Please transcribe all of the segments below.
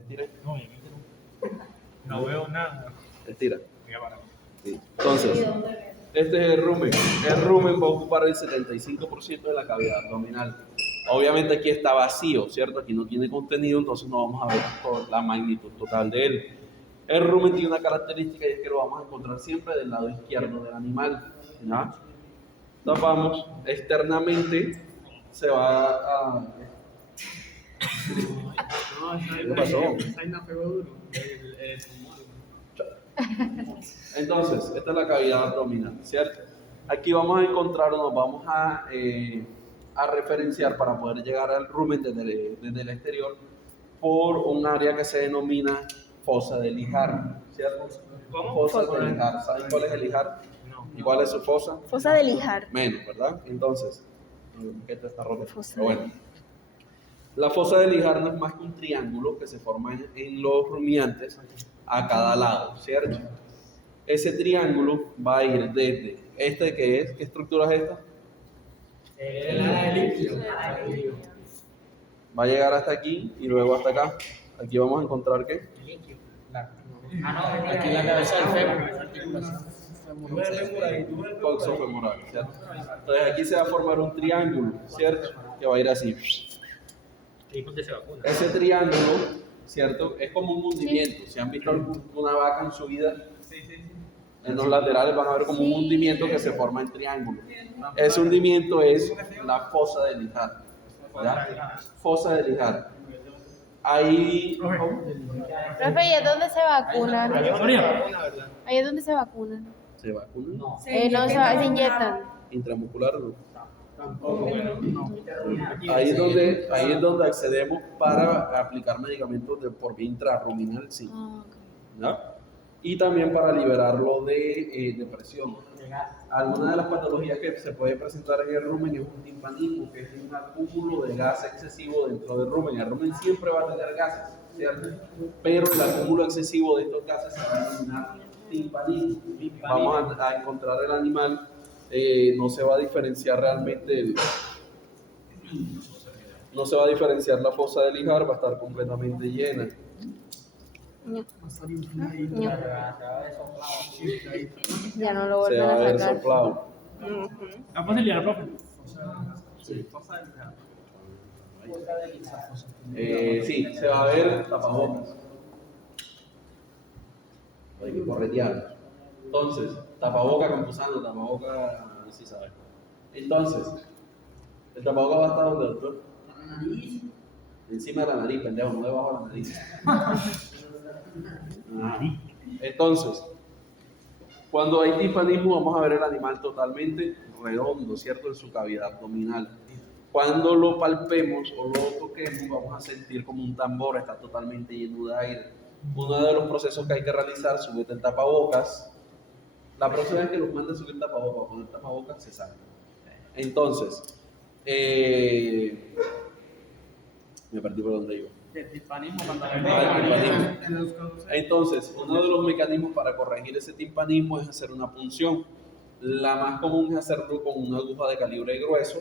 Estira. No, no veo nada. Estira. Mira, para. Sí. Entonces, este es el rumen. El rumen va a ocupar el 75% de la cavidad abdominal. Obviamente aquí está vacío, ¿cierto? Aquí no tiene contenido, entonces no vamos a ver la magnitud total de él. El rumen tiene una característica y es que lo vamos a encontrar siempre del lado izquierdo del animal. ¿Ya? Tapamos externamente, se va a... ¿Qué pasó? Entonces, esta es la cavidad abdominal, ¿cierto? Aquí vamos a encontrar, nos vamos a referenciar para poder llegar al rumen desde el exterior por un área que se denomina fosa de Lijar, ¿cierto? ¿Cómo? Fosa de Lijar. ¿Saben cuál es el Lijar? No. ¿Y cuál es su fosa? Fosa de Lijar. Menos, ¿verdad? Entonces, ¿qué te está roto? Fosa Pero bueno. La fosa de Lijar no es más que un triángulo que se forma en los rumiantes a cada lado, ¿cierto? Ese triángulo va a ir desde este que es, ¿qué estructura es esta? Va a llegar hasta aquí y luego hasta acá. Aquí vamos a encontrar ¿qué? Aquí la cabeza del fémur. Coxo femoral, ¿cierto? Entonces aquí se va a formar un triángulo, ¿cierto? Que va a ir así. ¿Y dónde se vacuna? Ese triángulo, ¿cierto? Es como un hundimiento. Si han visto una vaca en su vida, en los laterales van a ver como un hundimiento que se forma en triángulo. Ese hundimiento es la fosa de Lijar. ¿Ya? Fosa de Lijar. Ahí. Profe, ¿y es dónde se vacunan? Ahí es donde se vacunan. ¿Se vacuna? No, se inyectan. Intramuscular, ¿no? Ahí es donde accedemos para aplicar medicamentos por vía intrarruminal, sí. Ah, ok. ¿Ya? Y también para liberarlo de depresión. Alguna de las patologías que se puede presentar en el rumen es un timpanismo, que es un acúmulo de gas excesivo dentro del rumen. El rumen siempre va a tener gases, ¿cierto? Pero el acúmulo excesivo de estos gases se va a denominar timpanismo. Vamos a encontrar el animal, no se va a diferenciar realmente no se va a diferenciar la fosa de Lijar, va a estar completamente llena. No. Ya no lo Se vuelven va a a ver sacar. soplado. ¿La posibilidad, profe? Sí. Sí, se va a ver tapabocas. Hay que corretear. Entonces, tapaboca campusano, tapaboca, sí sabes. Entonces, el tapaboca va a estar donde, doctor? Encima de la nariz, pendejo, no debajo de la nariz. Entonces, cuando hay timpanismo, vamos a ver el animal totalmente redondo, ¿cierto? En su cavidad abdominal. Cuando lo palpemos o lo toquemos, vamos a sentir como un tambor, está totalmente lleno de aire. Uno de los procesos que hay que realizar, subirte el tapabocas. La próxima vez que los mande a subir el tapabocas o poner el tapabocas, se sale. Entonces, me perdí por donde iba. El timpanismo cuando Entonces, uno de los mecanismos para corregir ese timpanismo es hacer una punción. La más común es hacerlo con una aguja de calibre grueso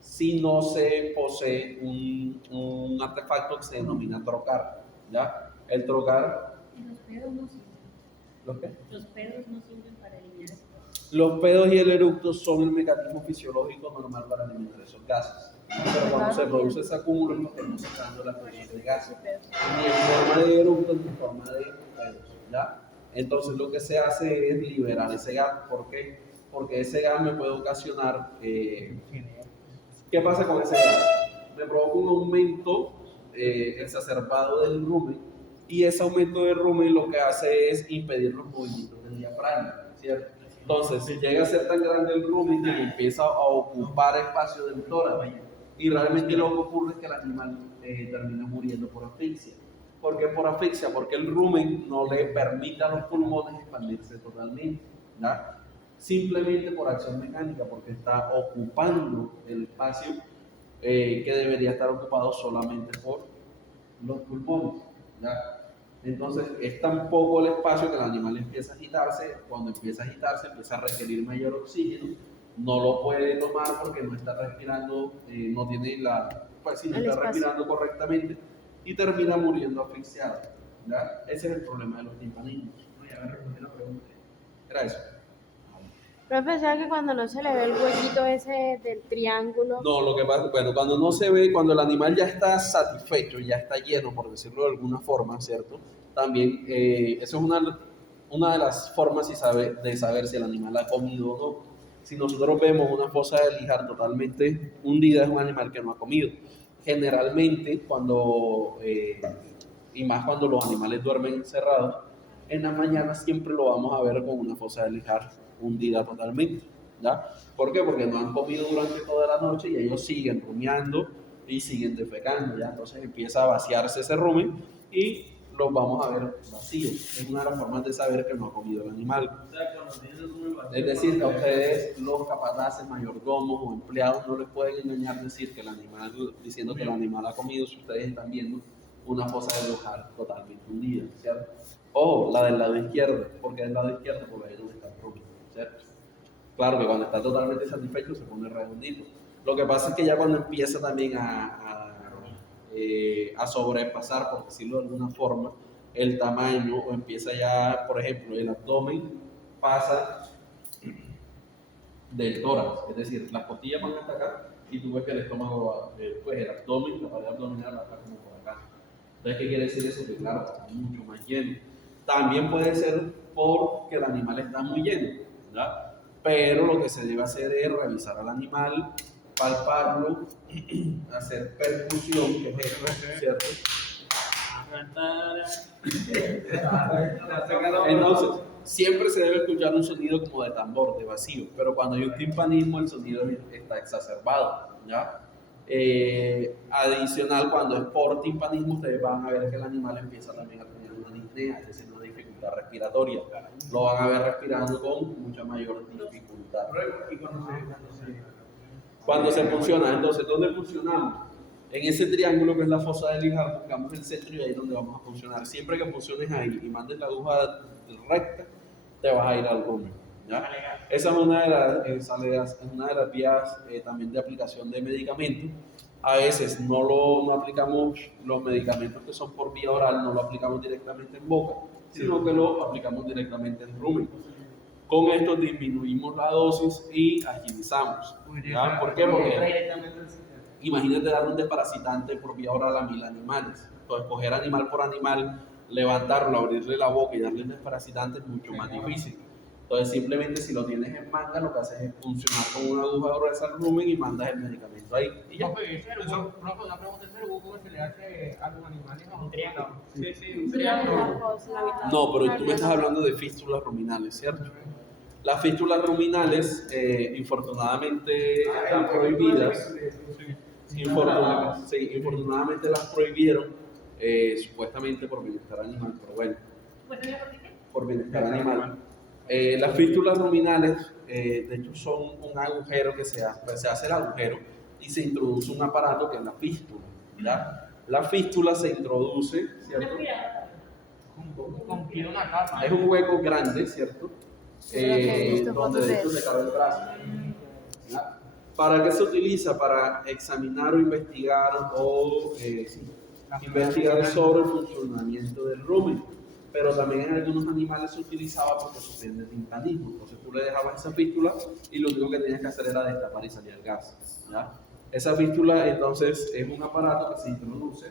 si no se posee un artefacto que se denomina trocar. ¿Ya? El trocar. Los pedos no sirven. ¿Los qué? Los pedos no sirven para eliminar eso. Los pedos y el eructo son el mecanismo fisiológico normal para eliminar esos gases. Pero cuando se produce ese acúmulo es porque no se está dando la producción de gases. Ni en forma de eructo ni en forma de pedos. ¿Ya? Entonces lo que se hace es liberar ese gas. ¿Por qué? Porque ese gas me puede ocasionar... ¿Qué pasa con ese gas? Me provoca un aumento exacerbado del rumen y ese aumento del rumen lo que hace es impedir los movimientos del diafragma, ¿cierto? Entonces, si llega a ser tan grande el rumen que empieza a ocupar espacio del tórax y realmente lo que ocurre es que el animal termina muriendo por asfixia. ¿Por qué por asfixia? Porque el rumen no le permite a los pulmones expandirse totalmente, ¿ya? Simplemente por acción mecánica, porque está ocupando el espacio que debería estar ocupado solamente por los pulmones, ¿ya? Entonces es tan poco el espacio que el animal empieza a agitarse. Cuando empieza a agitarse empieza a requerir mayor oxígeno, no lo puede tomar porque no está respirando, no tiene no está respirando correctamente y termina muriendo asfixiado. ¿Ya? Ese es el problema de los timpanismos. Era eso. Profe, ¿sabe que cuando no se le ve el huequito ese del triángulo? No, lo que pasa, bueno, cuando no se ve, cuando el animal ya está satisfecho, ya está lleno, por decirlo de alguna forma, ¿cierto? También, eso es una de las formas de saber si el animal ha comido o no. Si nosotros vemos una fosa de lijar totalmente hundida, es un animal que no ha comido. Generalmente, y más cuando los animales duermen encerrados, en la mañana siempre lo vamos a ver con una fosa de lijar hundida totalmente. ¿Ya? ¿Por qué? Porque no han comido durante toda la noche y ellos siguen rumiando y siguen defecando, ¿ya? Entonces empieza a vaciarse ese rumen y los vamos a ver vacíos. Es una de las formas de saber que no ha comido el animal. Es decir, que a ustedes, los capataces, mayordomos o empleados, no les pueden engañar diciendo que el animal ha comido si ustedes están viendo una fosa de lijar totalmente hundida, ¿cierto? O la del lado izquierdo, porque del lado izquierdo por ahí es donde está el rumen, ¿cierto? Claro que cuando está totalmente satisfecho se pone redondito. Lo que pasa es que ya cuando empieza también a sobrepasar, por decirlo de alguna forma, el tamaño, o empieza ya, por ejemplo, el abdomen pasa del tórax, es decir, las costillas van hasta acá y tú ves que el estómago, pues el abdomen, la pared abdominal va a estar como por acá. Entonces, ¿qué quiere decir eso? Que claro, está mucho más lleno. También puede ser porque el animal está muy lleno, ¿verdad? Pero lo que se debe hacer es revisar al animal, palparlo, hacer percusión, que es eso, ¿cierto? Entonces, siempre se debe escuchar un sonido como de tambor, de vacío, pero cuando hay un timpanismo el sonido está exacerbado, ¿ya? Adicional, cuando es por timpanismo, ustedes van a ver que el animal empieza también a tener una disnea, es decir, una dificultad respiratoria. Lo van a ver respirando con mucha mayor dificultad. Cuando se funciona, entonces, ¿dónde funcionamos? En ese triángulo que es la fosa de lijar, buscamos el centro y ahí es donde vamos a funcionar. Siempre que funciones ahí y mandes la aguja recta, te vas a ir al rumen, ¿ya? Esa es una de las vías también de aplicación de medicamentos. A veces no aplicamos los medicamentos que son por vía oral, no lo aplicamos directamente en boca, sino que lo aplicamos directamente en rumen. Con esto disminuimos la dosis y agilizamos. ¿Ya? ¿Por qué? Porque imagínate dar un desparasitante por vía oral a 1000 animales. Entonces, coger animal por animal, levantarlo, abrirle la boca y darle un desparasitante es mucho más difícil. Entonces, simplemente si lo tienes en manga, lo que haces es funcionar con una aguja gruesa al rumen y mandas el medicamento ahí. Y ya. Profe, una pregunta, ¿el verbo cómo se le hace a los animales? Un triángulo. Sí, un triángulo. No, pero tú me estás hablando de fístulas ruminales, ¿cierto? Las fístulas ruminales, infortunadamente, están prohibidas. Infortunadamente las prohibieron, supuestamente por bienestar animal, pero bueno, por bienestar animal. Las fístulas ruminales, de hecho, son un agujero que se hace el agujero y se introduce un aparato que es la fístula, ¿ya? La fístula se introduce, ¿cierto? Es un hueco grande, ¿cierto? Donde de hecho se cabe el brazo. ¿Ya? ¿Para qué se utiliza? Para examinar o investigar investigar sobre el funcionamiento del rumen. Pero también en algunos animales se utilizaba porque sufrían de timpanismo. Entonces tú le dejabas esa fístula y lo único que tenías que hacer era destapar y salir el gas, ¿ya? Esa fístula entonces es un aparato que se introduce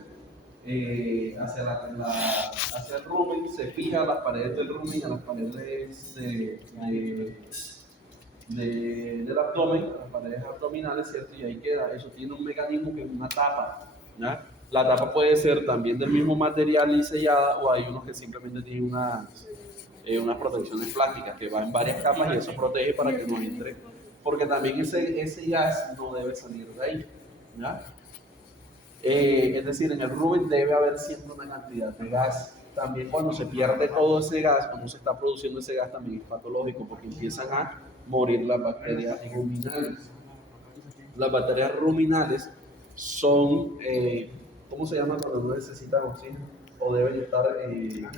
hacia el rumen, se fija a las paredes del rumen y a las paredes del abdomen, las paredes abdominales, ¿cierto? Y ahí queda. Eso tiene un mecanismo que es una tapa, ¿ya? La tapa puede ser también del mismo material y sellada, o hay unos que simplemente tienen unas protecciones plásticas que van en varias capas y eso protege para que no entre, porque también ese gas no debe salir de ahí, ¿ya? Es decir, en el rumen debe haber siempre una cantidad de gas. También cuando se pierde todo ese gas, cuando se está produciendo ese gas, también es patológico porque empiezan a morir las bacterias ruminales. Las bacterias ruminales son, ¿cómo se llama cuando no necesitan oxígeno? O deben estar en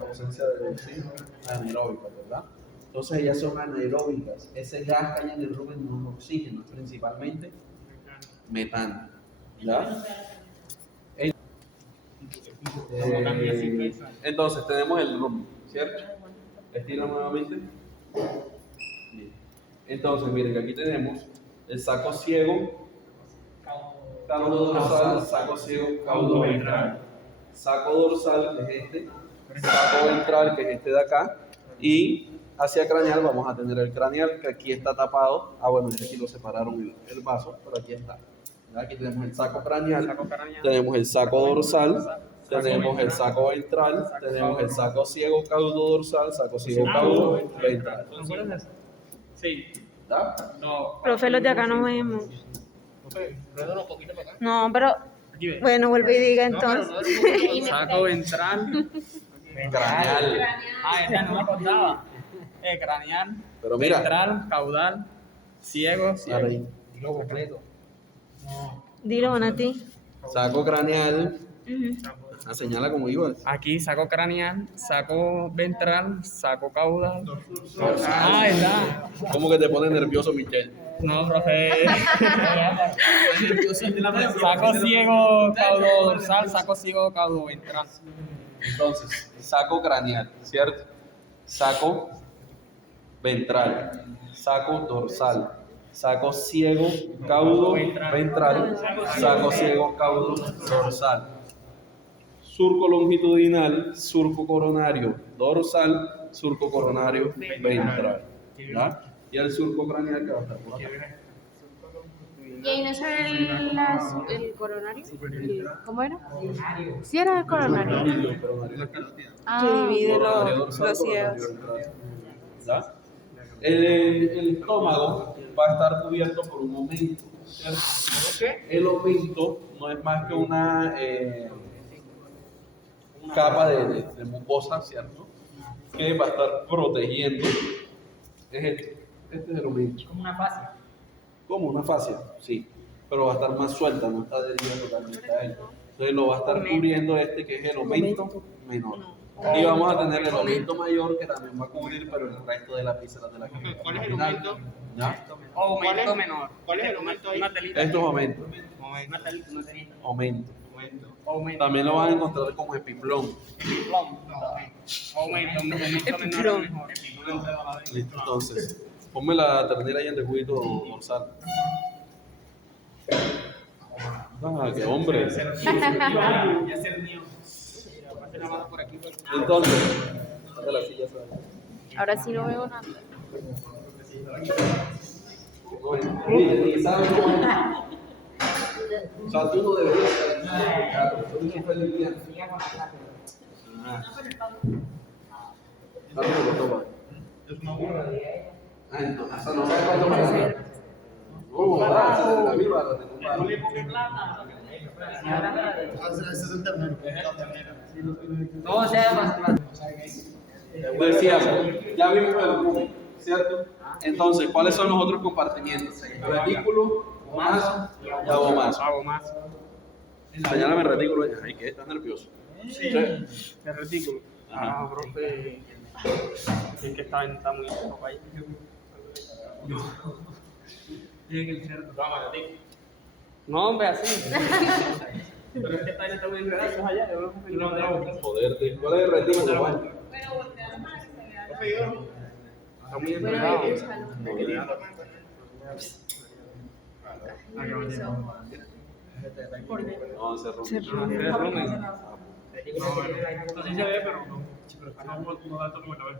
ausencia de oxígeno, anaeróbicas, ¿verdad? Entonces ellas son anaeróbicas. Ese gas que hay en el rumen no es oxígeno, es principalmente metano, ¿ya? Entonces tenemos el rumbo, ¿cierto? Estira nuevamente. Bien. Entonces, miren que aquí tenemos el saco ciego, caudo dorsal, saco ciego, caudo ventral. Saco dorsal, que es este, saco ventral, que es este de acá, y hacia craneal vamos a tener el craneal, que aquí está tapado. Ah, bueno, aquí lo separaron el vaso, pero aquí está. Aquí tenemos el saco craneal, tenemos el saco dorsal, tenemos el saco ventral, tenemos el saco ciego, caudo dorsal, saco ciego, caudo ventral. ¿No acuerdas? Sí. ¿Está? No. Profe, los de acá no vemos. Ruédalo un poquito para acá. No, pero Aquí ve. bueno, vuelve y diga entonces. Saco ventral. Craneal. Ah, esta no me acordaba. Craneal. Pero mira, Ventral, caudal, ciego. para ahí. Lo completo. Dilo, Bonati. Saco craneal, señala como iba. Aquí saco craneal, saco ventral, saco caudal. Ah, está. ¿Cómo que te pone nervioso, Michelle? No, profe. Saco ciego, caudo dorsal, saco ciego, caudo ventral. Entonces, saco craneal, ¿cierto? Saco ventral, saco dorsal, saco ciego, caudo ventral, saco ciego, caudo dorsal. Surco longitudinal, surco coronario dorsal, surco coronario ventral. ¿Ya? Y el surco craneal que va a estar por acá. ¿Y ahí no se ve el coronario? ¿Cómo era? Sí, era el coronario. El coronario aquí. Que divide Coronario los dorsal, ciegos. coronario ventral. ¿Ya? El estómago va a estar cubierto por un aumento, ¿cierto? El aumento no es más que una capa de mucosa, ¿cierto? Que va a estar protegiendo. Es este es el aumento. Como una fase. Como una fascia, sí, pero va a estar más suelta, no está adherida totalmente a él. Entonces lo va a estar cubriendo este que es el aumento menor. Y vamos a tener el aumento mayor que también va a cubrir, pero el resto de las vísceras de la cabeza. ¿Cuál es el aumento? ¿Ya? Aumento menor. ¿Cuál es el aumento ahí? Una telita. Estos aumentos. Una telita, una telita. Aumento. Aumento. También lo van a encontrar como epiplón. Aumento menor. Mejor. Listo, entonces, ponme la ternera ahí en el juguito dorsal. Ah, qué hombre. Ya se unió. Pase la mano por aquí. Entonces, de la silla, ¿sabes? Ahora sí no veo nada. Ni sabes cómo es. O sea, tú no deberías estar. Tú no estás limpiando. Ah, no lo toma. Ah, entonces, esa no sabe cuánto me da. ¿Cómo? Ah, la viva la No, o sea, Decíamos, ya vimos el rumen, ¿cierto? Entonces, ¿cuáles son los otros compartimientos? Retículo, maso y abomaso. hago más. Señálame el retículo. Ay, que estás nervioso. Sí. El retículo. Ajá. Ah, profe. Es que está muy poco ahí. No, hombre, así. Pero es que está muy enredado allá. Joder, ¿cuál es el retículo, Juan? Pero volteas para que se vea la... Está muy Bueno, enredado. No, se rompe. Así se ve, pero no da como la vez.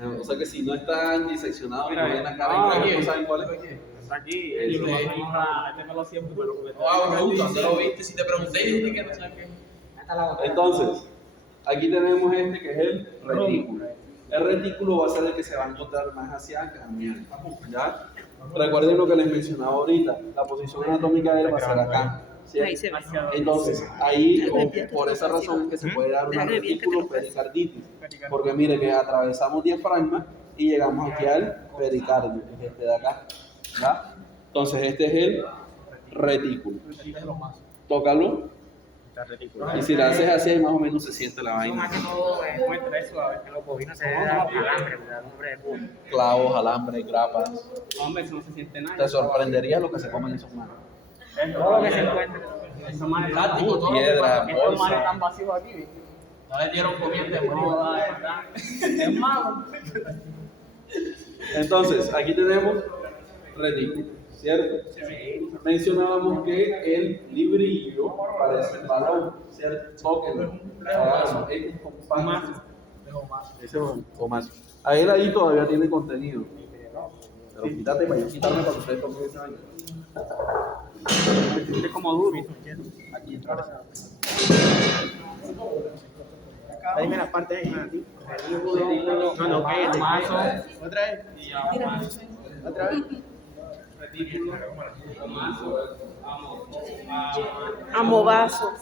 Ajá, o sea que si no está diseccionado y no Mira, ven acá, no, no saben cuál es. Está aquí. Yo lo paso a este me lo siempre, pero me gusta, se lo viste. Si te pregunté, dijiste que no sabes qué. Entonces, aquí tenemos este que es el retículo. El retículo va a ser el que se va a encontrar más hacia craneal. ¿Ya? Recuerden lo que les mencionaba ahorita, la posición anatómica de él va a ser acá. ¿Cierto? Ahí se ve. Entonces, ahí, por esa razón que se puede dar una retículo pericarditis, porque mire que atravesamos diafragma y llegamos aquí al pericardio, que es este de acá. ¿Ya? Entonces, este es el retículo. Tócalo. Y si la haces así, más o menos se siente la vaina. Más que todo muestra eso, a ver que los bovinos se da alambre, hombre de búho. Clavos, alambres, grapas. Hombre, eso no se siente nada. Te sorprendería lo que se comen esos manos. Todo lo que se encuentre. Eso más elástico, todo. Piedra, Estos bolsa. manes están vacíos aquí, ¿ves? No le dieron comiente, no, es malo. Entonces, aquí tenemos retículo, ¿cierto? Mencionábamos que el librillo parece un balón, ¿cierto? Tóquenlo. Háganlo, es compacto. Ese o más. Ahí todavía tiene contenido. Pero quítate para yo quitarme para que ustedes toquen esa vaina. Es como duro. Aquí entra. Dime la parte ahí, no, no, cállate. Otra vez. Otra vez. Amogazo.